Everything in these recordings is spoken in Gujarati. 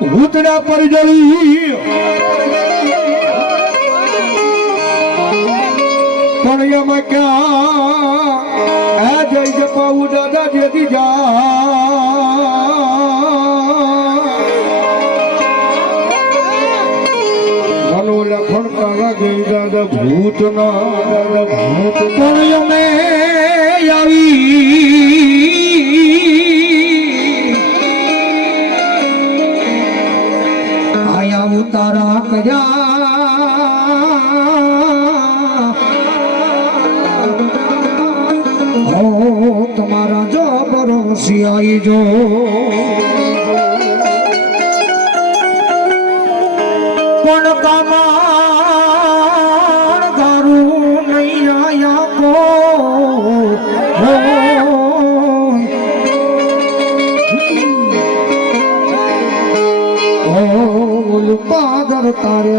ભૂતડા પર જળી પણ એમાં ક્યાં? આ જય જપાવું દાદા જેથી જા લખણ કાવા ગઈ દાદા, ભૂતના દાદા ભૂત ઉતારા કયા હો તમારા જબરો આવી જો. પણ કમાણ તારે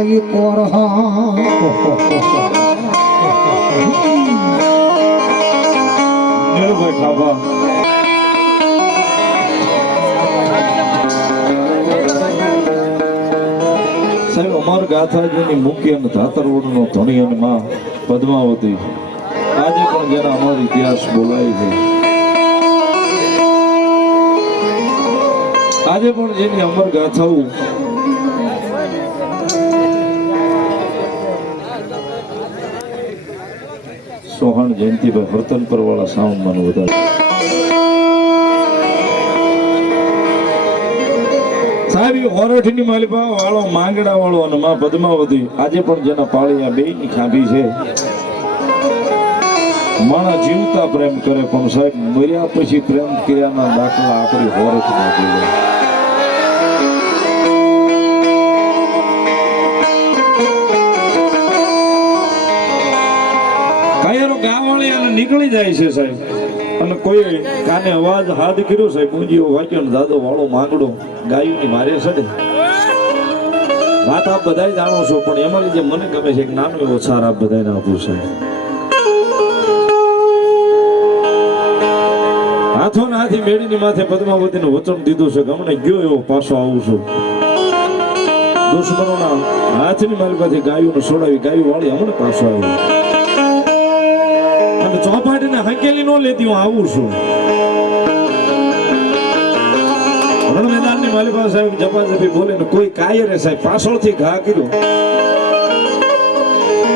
સાહેબ, અમાર ગાથાજીની મુખ્ય અને ધાતરવડનો ધણી અને માં પદ્માવતી. આજે પણ જેના અમારો ઇતિહાસ બોલાય છે. આજે પણ જેની અમર ગાથાઓ સોહાણ જયંતિભાઈ હરતનપર વાળા સાઉન્ડ મને વધારે. સાહેબ હોરઠની માલિપા વાળો માંગડા વાળો અને માં પદ્માવતી આજે પણ જેના પાળિયા બે ની છે. માણસ જીવતા પ્રેમ કરે પણ સાહેબ, મર્યા પછી પ્રેમ ક્રિયાના દાખલા આપણી હોરઠમાં જોઈએ કાયરો ગાવાળી અને નીકળી જાય છે સાહેબ. અને કોઈ કાને અવાજ હાથ કર્યો સાહેબ ઊંજીઓ વાગ્યો ને દાદો વાળો માંગડો ગાયુંની મારે સડે. વાત આપ બધા જાણો છો, પણ એમાં જે મને ગમે છે, એક નાનો એવો સાર આપ બધાને આપું સાહેબ. હાથો હાથી મેળીની માથે પદ્માવતીનું વચન દીધું છે કે હમણાં ગયો એવો પાછો આવું છું. દુશ્મનોના હાથની મારી પાસે ગાયું છોડાવી ગાયું વાળી હમણાં પાછો આવ્યું. ચોપાટીને હંકેલી નો લેતી હું આવું છું. રણ મેદાનની માલિકા સાહેબ જપાજપી બોલે ને કોઈ સાહેબ પાછળથી ઘા કર્યો.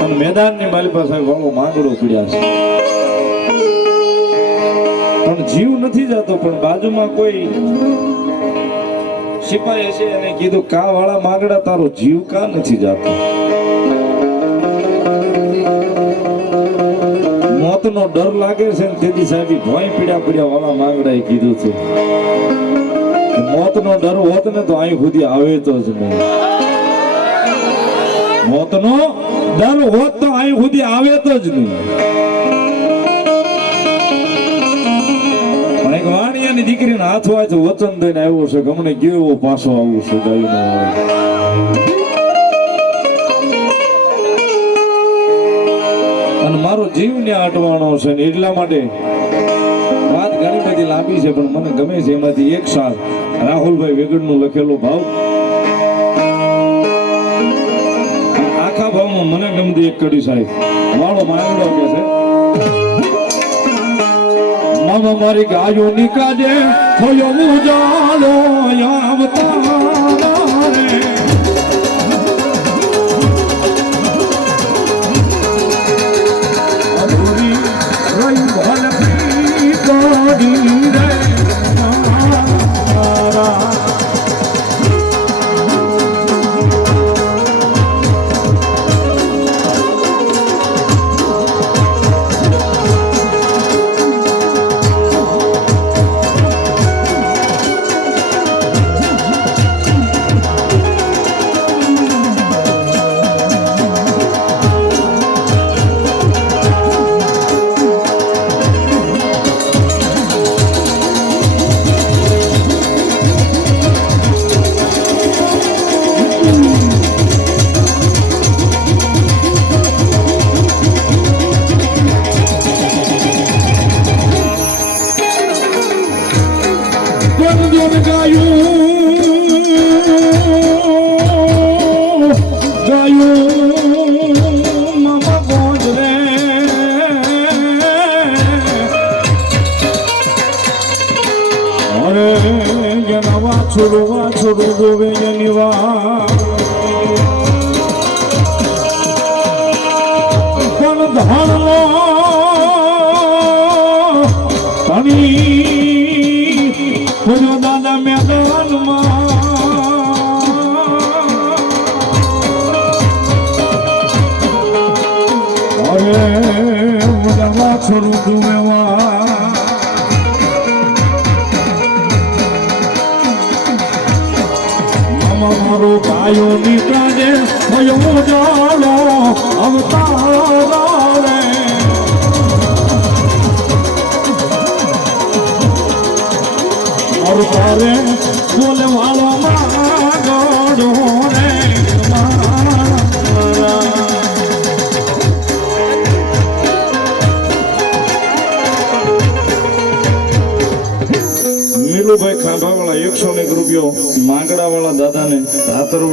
અને મેદાનની માલિકા સાહેબ વાળો માંગડો પીડ્યા છે. પણ જીવ નથી જતો, પણ બાજુમાં કોઈ સિપાહી એને કીધું કા વાળા માંગડા, તારો જીવ કા નથી જાતો? મોતનો ડર લાગે છે ને તેથી સાહેબ ભોંય પીડ્યા પીડ્યા વાળા માંગડા કીધું છે. મોત નો ડર હોત ને તો અહીં સુધી આવે તો જ નહીં. મોતનો ડર હોત તો અહીં સુધી આવે તો જ નહીં. દીકરીને હાથ વાંચ વચન દઈને આવ્યો છે કે કેવો પાછો આવું છે ગાયું અને આટવાનો છે ને એટલા માટે વાત ઘણી બધી લાંબી છે, પણ મને ગમે છે એમાંથી એક સાર. રાહુલભાઈ વેગડનું લખેલો ભાવ. આખા ભાવમાં મને ગમતી એક કડી સાહેબ. મારો માંગડો કે છે? મામા મારી ગાયો ની કાજે થયો મુજાલો આવતા. વાછુડું વાછુડું જોવે એની મારો ગાયો નીકળે ભયો જાણો અવતારા રે ખાંભાવાળા એકસો ને રૂપિયો માંગડાવાળા દાદાને ધાતર